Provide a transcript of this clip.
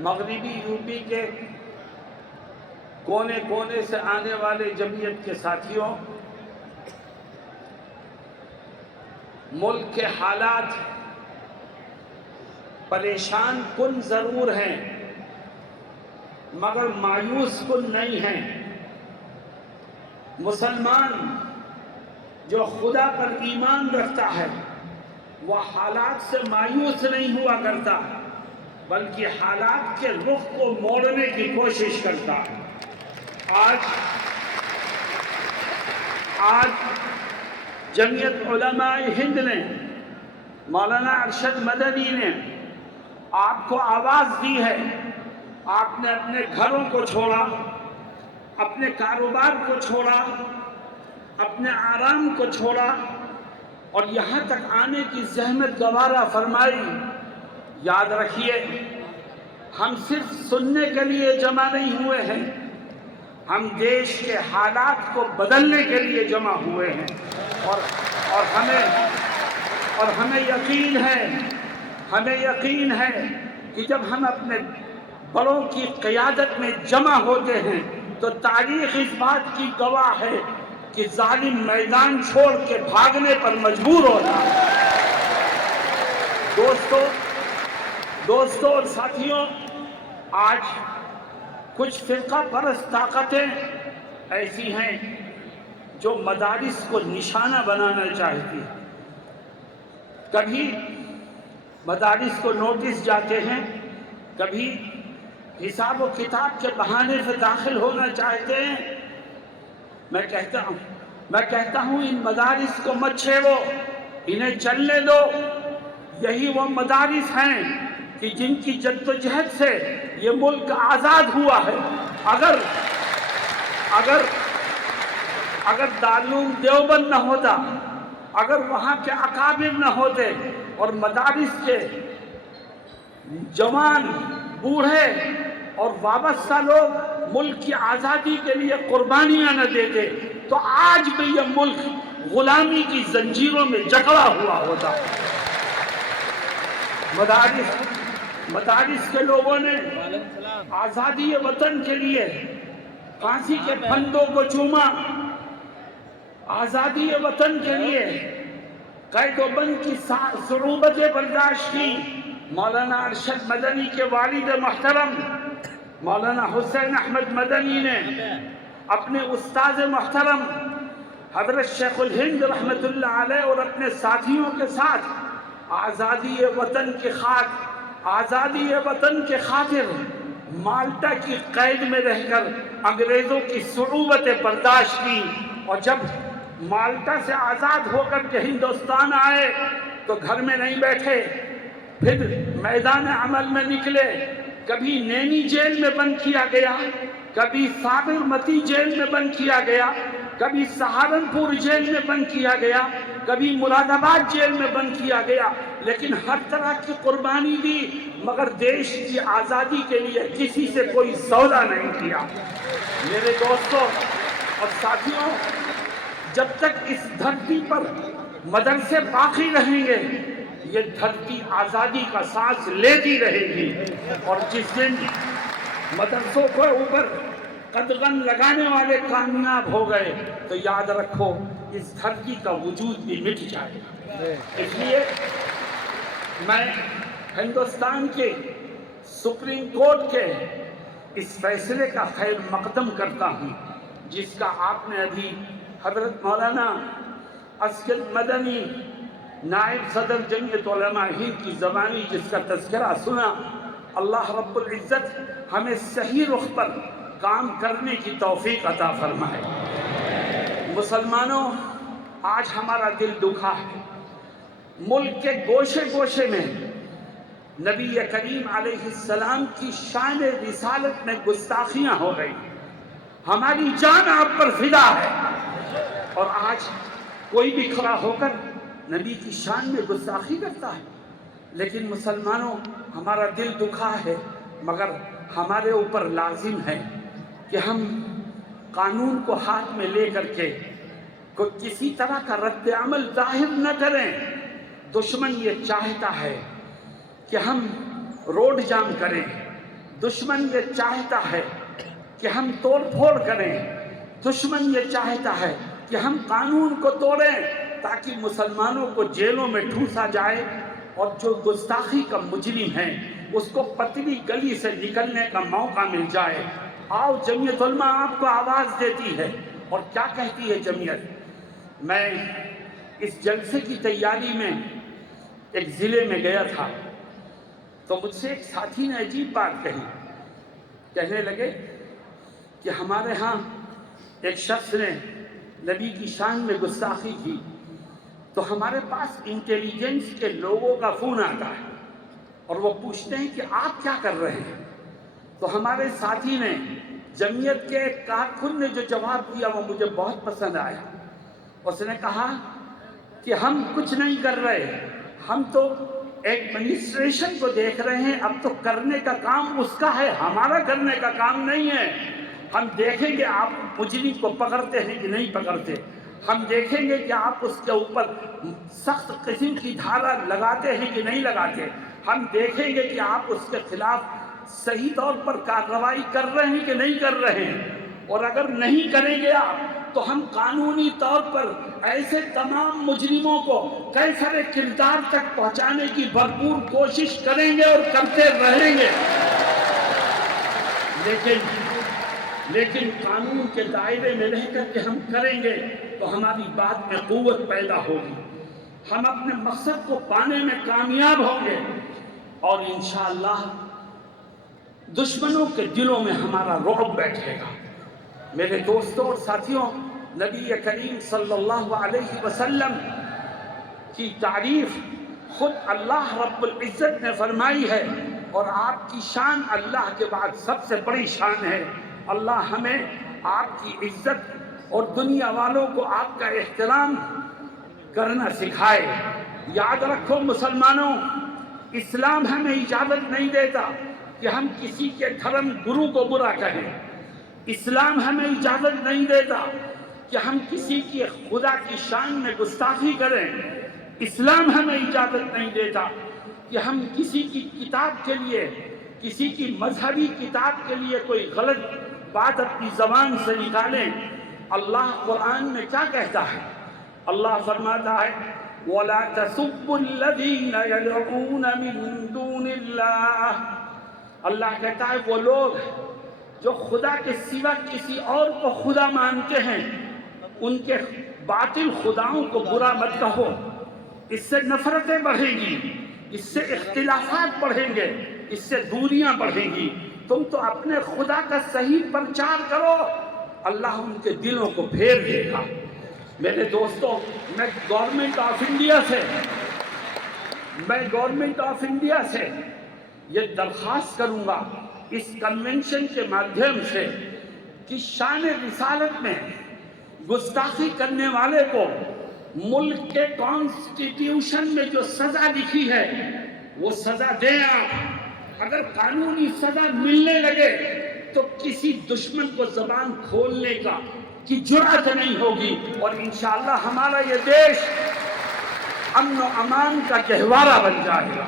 مغربی یوپی کے کونے کونے سے آنے والے جمعیت کے ساتھیوں، ملک کے حالات پریشان کن ضرور ہیں مگر مایوس کن نہیں ہیں۔ مسلمان جو خدا پر ایمان رکھتا ہے وہ حالات سے مایوس نہیں ہوا کرتا بلکہ حالات کے رخ کو موڑنے کی کوشش کرتا ہے۔ آج جمعیت علماء ہند نے، مولانا ارشد مدنی نے آپ کو آواز دی ہے۔ آپ نے اپنے گھروں کو چھوڑا، اپنے کاروبار کو چھوڑا، اپنے آرام کو چھوڑا اور یہاں تک آنے کی زحمت گوارا فرمائی۔ یاد رکھیے، ہم صرف سننے کے لیے جمع نہیں ہوئے ہیں، ہم دیش کے حالات کو بدلنے کے لیے جمع ہوئے ہیں اور ہمیں یقین ہے کہ جب ہم اپنے بڑوں کی قیادت میں جمع ہوتے ہیں تو تاریخ اس بات کی گواہ ہے کہ ظالم میدان چھوڑ کے بھاگنے پر مجبور ہوتا ہے۔ دوستوں اور ساتھیوں، آج کچھ فرقہ پرست طاقتیں ایسی ہیں جو مدارس کو نشانہ بنانا چاہتی ہیں۔ کبھی مدارس کو نوٹس جاتے ہیں، کبھی حساب و کتاب کے بہانے سے داخل ہونا چاہتے ہیں۔ میں کہتا ہوں ان مدارس کو مت چھیڑو، انہیں چلنے دو۔ یہی وہ مدارس ہیں کہ جن کی جدوجہد سے یہ ملک آزاد ہوا ہے۔ اگر دارالعلوم دیوبند نہ ہوتا، اگر وہاں کے اکابر نہ ہوتے اور مدارس کے جوان، بوڑھے اور وابستہ لوگ ملک کی آزادی کے لیے قربانیاں نہ دیتے تو آج بھی یہ ملک غلامی کی زنجیروں میں جکڑا ہوا ہوتا۔ مدارس کے لوگوں نے آزادی وطن کے لیے پھانسی کے پھندوں کو چوما، آزادی وطن کے لیے قید و بند کی صعوبتیں برداشت کی۔ مولانا ارشد مدنی کے والد محترم مولانا حسین احمد مدنی نے اپنے استاذ محترم حضرت شیخ الہند رحمت اللہ علیہ اور اپنے ساتھیوں کے ساتھ آزادی وطن کے خاطر مالٹا کی قید میں رہ کر انگریزوں کی صعوبتیں برداشت کی، اور جب مالٹا سے آزاد ہو کر کے ہندوستان آئے تو گھر میں نہیں بیٹھے، پھر میدان عمل میں نکلے۔ کبھی نینی جیل میں بند کیا گیا، کبھی سابرمتی جیل میں بند کیا گیا، کبھی سہارنپور جیل میں بند کیا گیا، کبھی مراد آباد جیل میں بند کیا گیا، لیکن ہر طرح کی قربانی دی مگر دیش کی آزادی کے لیے کسی سے کوئی سودا نہیں کیا۔ میرے دوستوں اور ساتھیوں، جب تک اس دھرتی پر مدرسے باقی رہیں گے یہ دھرتی آزادی کا سانس لیتی رہے گی، اور جس دن مدرسوں کو اوپر قدغن لگانے والے کامیاب ہو گئے تو یاد رکھو اس دھرتی کا وجود بھی مٹ جائے گا۔ اس لیے میں ہندوستان کے سپریم کورٹ کے اس فیصلے کا خیر مقدم کرتا ہوں جس کا آپ نے ابھی حضرت مولانا اسکل مدنی نائب صدر جمعیت علماء ہند کی زبانی جس کا تذکرہ سنا۔ اللہ رب العزت ہمیں صحیح رخ پر کام کرنے کی توفیق عطا فرمائے۔ مسلمانوں، آج ہمارا دل دکھا ہے، ملک کے گوشے گوشے میں نبی کریم علیہ السلام کی شان رسالت میں گستاخیاں ہو گئی۔ ہماری جان آپ پر فدا ہے، اور آج کوئی بھی کھڑا ہو کر نبی کی شان میں گستاخی کرتا ہے۔ لیکن مسلمانوں، ہمارا دل دکھا ہے مگر ہمارے اوپر لازم ہے کہ ہم قانون کو ہاتھ میں لے کر کے کسی طرح کا رد عمل ظاہر نہ کریں۔ دشمن یہ چاہتا ہے کہ ہم روڈ جام کریں، دشمن یہ چاہتا ہے کہ ہم توڑ پھوڑ کریں، دشمن یہ چاہتا ہے کہ ہم قانون کو توڑیں تاکہ مسلمانوں کو جیلوں میں ٹھوسا جائے اور جو گستاخی کا مجرم ہے اس کو پتلی گلی سے نکلنے کا موقع مل جائے۔ آؤ جمعیت علماء آپ کو آواز دیتی ہے، اور کیا کہتی ہے جمعیت؟ میں اس جلسے کی تیاری میں ایک ضلع میں گیا تھا، تو مجھ سے ایک ساتھی نے عجیب بات کہی، کہنے لگے کہ ہمارے ہاں ایک شخص نے نبی کی شان میں گستاخی کی، تو ہمارے پاس انٹیلیجنس کے لوگوں کا فون آتا ہے اور وہ پوچھتے ہیں کہ آپ کیا کر رہے ہیں۔ تو ہمارے ساتھی نے، جمعیت کے ایک کارکن نے جو جواب دیا وہ مجھے بہت پسند آیا۔ اس نے کہا کہ ہم کچھ نہیں کر رہے، ہم تو ایڈمنسٹریشن کو دیکھ رہے ہیں، اب تو کرنے کا کام اس کا ہے، ہمارا کرنے کا کام نہیں ہے۔ ہم دیکھیں گے آپ مجرم کو پکڑتے ہیں کہ نہیں پکڑتے، ہم دیکھیں گے کہ آپ اس کے اوپر سخت قسم کی دھارا لگاتے ہیں کہ نہیں لگاتے، ہم دیکھیں گے کہ آپ اس کے خلاف صحیح طور پر کارروائی کر رہے ہیں کہ نہیں کر رہے ہیں، اور اگر نہیں کریں گے آپ تو ہم قانونی طور پر ایسے تمام مجرموں کو کیفر کردار تک پہنچانے کی بھرپور کوشش کریں گے اور کرتے رہیں گے، لیکن قانون کے دائرے میں رہ کر کے ہم کریں گے تو ہماری بات میں قوت پیدا ہوگی، ہم اپنے مقصد کو پانے میں کامیاب ہوں گے، اور انشاءاللہ دشمنوں کے دلوں میں ہمارا رعب بیٹھے گا۔ میرے دوستوں اور ساتھیوں، نبی کریم صلی اللہ علیہ وسلم کی تعریف خود اللہ رب العزت نے فرمائی ہے، اور آپ کی شان اللہ کے بعد سب سے بڑی شان ہے۔ اللہ ہمیں آپ کی عزت اور دنیا والوں کو آپ کا احترام کرنا سکھائے۔ یاد رکھو مسلمانوں، اسلام ہمیں اجازت نہیں دیتا کہ ہم کسی کے دھرم گرو کو برا کہیں، اسلام ہمیں اجازت نہیں دیتا کہ ہم کسی کی خدا کی شان میں گستاخی کریں، اسلام ہمیں اجازت نہیں دیتا کہ ہم کسی کی کتاب کے لیے، کسی کی مذہبی کتاب کے لیے کوئی غلط بات اپنی زبان سے نکالیں۔ اللہ قرآن میں کیا کہتا ہے؟ اللہ فرماتا ہے وَلَا تَسُبُّوا الَّذِينَ يَدْعُونَ مِن دُونِ اللَّهِ، اللہ کہتا ہے وہ لوگ جو خدا کے سوا کسی اور کو خدا مانتے ہیں، ان کے باطل خداؤں کو برا مت کہو، اس سے نفرتیں بڑھیں گی، اس سے اختلافات بڑھیں گے، اس سے دوریاں بڑھیں گی۔ تم تو اپنے خدا کا صحیح پرچار کرو، اللہ ان کے دلوں کو پھیر دے گا۔ میرے دوستوں، میں گورنمنٹ آف انڈیا سے یہ درخواست کروں گا اس کنونشن کے مادھیم سے کہ شان رسالت میں گستاخی کرنے والے کو ملک کے کانسٹیٹیوشن میں جو سزا لکھی ہے وہ سزا دیں آپ۔ اگر قانونی سزا ملنے لگے تو کسی دشمن کو زبان کھولنے کی جرأت نہیں ہوگی، اور انشاءاللہ ہمارا یہ دیش امن و امان کا گہوارہ بن جائے گا۔